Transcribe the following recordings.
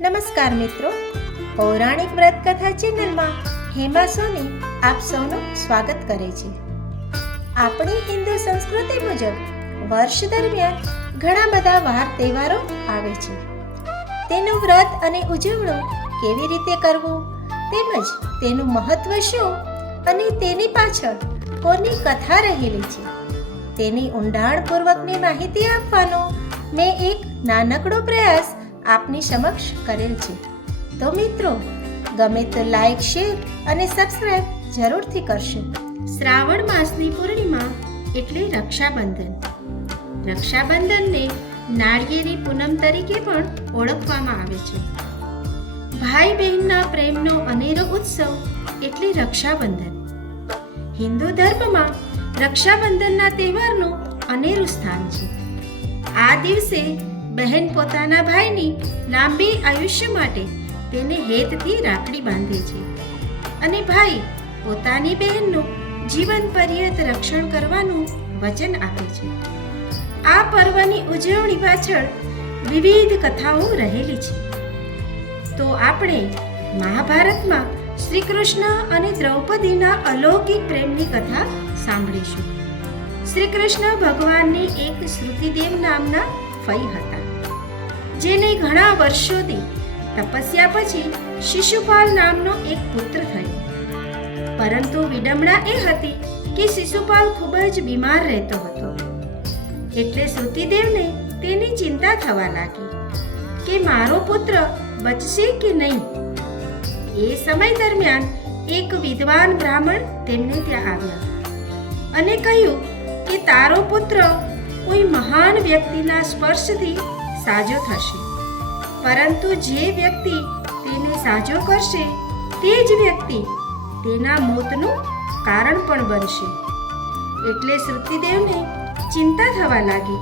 નમસ્કાર મિત્રો. પૌરાણિક વ્રત કથા ચેનલમાં હેમા સોની આપ સૌનું સ્વાગત કરે છે. આપણી હિન્દુ સંસ્કૃતિ મુજબ વર્ષ દરમિયાન ઘણા બધા વાર તહેવારો આવે છે. તેનું વ્રત અને ઉજવણું કેવી રીતે કરવું તેમજ તેનું મહત્વ શું અને તેની પાછળ કોની કથા રહેલી છે તેની ઊંડાણપૂર્વકની માહિતી આપવાનો મેં એક નાનકડો પ્રયાસ આપની સમક્ષ કરેલ છે. તો મિત્રો, ગમે તો લાઈક શેર અને સબસ્ક્રાઇબ જરૂરથી કરશો. શ્રાવણ માસની પૂર્ણિમા એટલે રક્ષાબંધન. રક્ષાબંધનને નાળિયેરી પૂનમ તરીકે પણ ઓળખવામાં આવે છે. ભાઈ બહેનના પ્રેમનો અનેરો ઉત્સવ એટલે રક્ષાબંધન. હિન્દુ ધર્મમાં રક્ષાબંધનના તહેવારનું અનેરું સ્થાન છે. આ દિવસે બહેન પોતાના ભાઈની લાંબી આયુષ્ય માટે તેને હેતથી રાખડી બાંધે છે. અને ભાઈ પોતાની બહેનનું જીવન પર્યત રક્ષણ કરવાનું વચન આપે છે. આ પર્વની ઉજવણી પાછળ વિવિધ કથાઓ રહેલી છે. તો આપણે મહાભારતમાં શ્રી કૃષ્ણ અને દ્રૌપદીના અલૌકિક પ્રેમની કથા સાંભળીશું. શ્રી કૃષ્ણ ભગવાનની એક શ્રુતિદેવ નામના ફઈ હતા. જેને ઘણા વર્ષોથી તપસ્યા પછી શિશુપાલ નામનો એક પુત્ર થયો. પરંતુ વિડંબણા એ હતી કે શિશુપાલ ખૂબ જ બીમાર રહેતો હતો. એટલે શ્રુતિદેવને તેની ચિંતા થવા લાગી કે મારો પુત્ર બચશે કે નહીં? એ સમય દરમિયાન એક વિદ્વાન બ્રાહ્મણ તેમને ત્યાં આવ્યા અને કહ્યું કે તારો પુત્ર કોઈ મહાન વ્યક્તિના સ્પર્શથી સાજો થશે. પરંતુ જે વ્યક્તિ તેને સાજો કરશે, તે જ વ્યક્તિ તેના મોતનું કારણ પણ બનશે. એટલે શ્રુતિદેવને ચિંતા થવા લાગી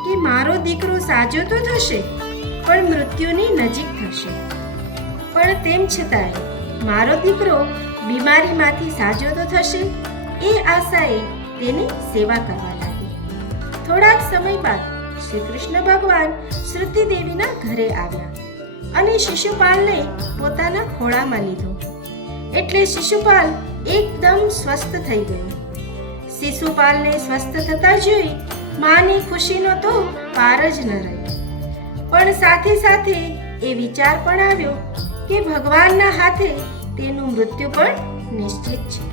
કે મારો દીકરો સાજો તો થશે, પણ મૃત્યુની નજીક થશે. પણ તેમ છતાંય મારો દીકરો બીમારીમાંથી સાજો તો થશે, એ આશાએ તેની સેવા કરવા થોડાક સમય બાદ શ્રી કૃષ્ણ ભગવાન શ્રુતિ દેવીના ઘરે આવ્યા અને શિશુપાલને પોતાના ખોળામાં લીધો. એટલે શિશુપાલ એકદમ સ્વસ્થ થઈ ગયો. શિશુપાલને સ્વસ્થ થતા જોઈ માની ખુશીનો તો પાર જ ન રહ્યો. પણ સાથે સાથે એ વિચાર પણ આવ્યો કે ભગવાનના હાથે તેનું મૃત્યુ પણ નિશ્ચિત છે.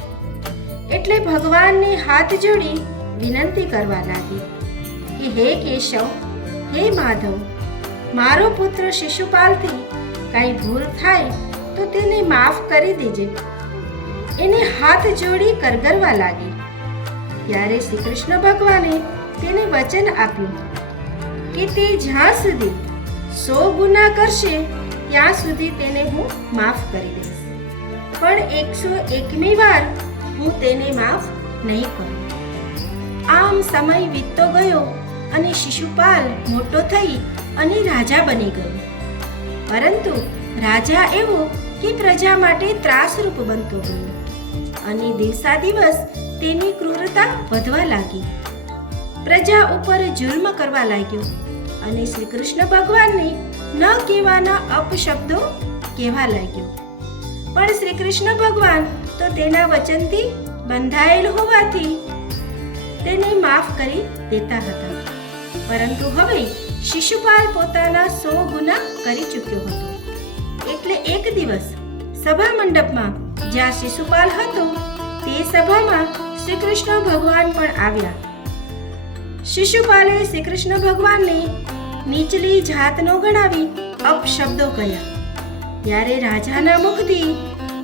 એટલે ભગવાનને હાથ જોડી વિનંતી કરવા લાગી. કે હે કેશવ, હે માધવ, મારો પુત્ર શિશુપાલથી કાંઈ ભૂલ થાય તો તેને માફ કરી દેજે. એને હાથ જોડી કરગરવા લાગી. ત્યારે શ્રી કૃષ્ણ ભગવાને તેને વચન આપ્યું કે તે જ્યાં સુધી સો ગુના કરશે, ત્યાં સુધી તેને હું માફ કરી દઈશ. પણ એકસો એકમી વાર હું તેને માફ નહીં કરું. આમ સમય વીતતો ગયો અને શિશુપાલ મોટો થઈ અને રાજા બની ગયો. પરંતુ રાજા એવો કે પ્રજા માટે ત્રાસરૂપ બનતો ગયો. અને દિવસા દિવસ તેની ક્રૂરતા વધવા લાગી. પ્રજા ઉપર જુલ્મ કરવા લાગ્યો અને શ્રી કૃષ્ણ ભગવાનને ન કહેવાના અપશબ્દો કહેવા લાગ્યો. પણ શ્રી કૃષ્ણ ભગવાન તો તેના વચનથી બંધાયેલ હોવાથી તેને માફ કરી દેતા હતા. પરંતુ હવે શિશુપાલ પોતાના સો ગુના કરી ચૂક્યો હતો. એટલે એક દિવસ સભા મંડપમાં જ્યાં શિશુપાલ હતો, તે સભામાં શ્રી કૃષ્ણ ભગવાન પણ આવ્યા. શિશુપાલે શ્રી કૃષ્ણ ભગવાનને નીચલી જાતનો ગણાવી અપશબ્દો કહ્યા ત્યારે રાજાના મુખથી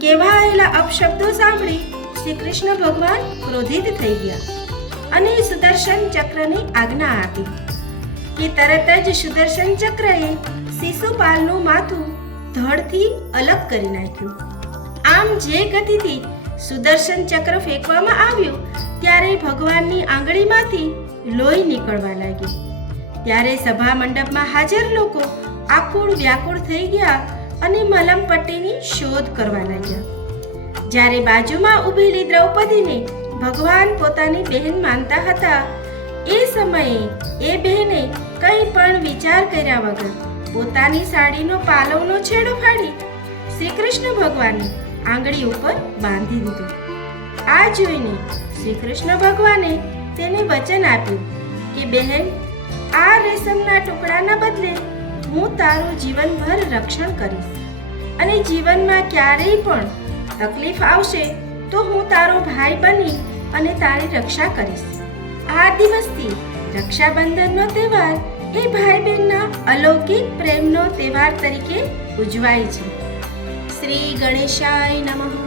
કહેવાયેલા અપશબ્દો સાંભળી શ્રી કૃષ્ણ ભગવાન ક્રોધિત થઈ ગયા અને સુદર્શન ચક્રની આજ્ઞા આપી. કે તરત જ સુદર્શન ચક્રએ શિશુપાલનું માથું ધડથી અલગ કરી નાખ્યું. આમ જે ગતિથી સુદર્શન ચક્ર ફેંકવામાં આવ્યું, ત્યારે ભગવાનની આંગળીમાંથી લોહી નીકળવા લાગી. ત્યારે સભા મંડપમાં હાજર લોકો આકુળ વ્યાકુળ થઈ ગયા અને મલમ પટ્ટીની શોધ કરવા લાગ્યા. જ્યારે બાજુમાં ઊભેલી દ્રૌપદીને ભગવાન પોતાની બહેન માનતા હતા એ સમયે એ બહેને કંઈ પણ વિચાર કર્યા વગર પોતાની સાડીનો પાલવનો છેડો ફાડી શ્રી કૃષ્ણ ભગવાનની આંગળી ઉપર બાંધી દીધો. આ જોઈને શ્રી કૃષ્ણ ભગવાને તેને વચન આપ્યું કે, બહેન, આ રેશમના ટુકડાના બદલે હું તારું જીવનભર રક્ષણ કરીશ અને જીવનમાં ક્યારેય પણ તકલીફ આવશે તો હું તારો ભાઈ બની અને તારી રક્ષા કરીશ. આ દિવસથી રક્ષાબંધનનો તહેવાર એ ભાઈ બહેનના અલૌકિક પ્રેમનો તહેવાર તરીકે ઉજવાય છે. શ્રી ગણેશાય નમઃ.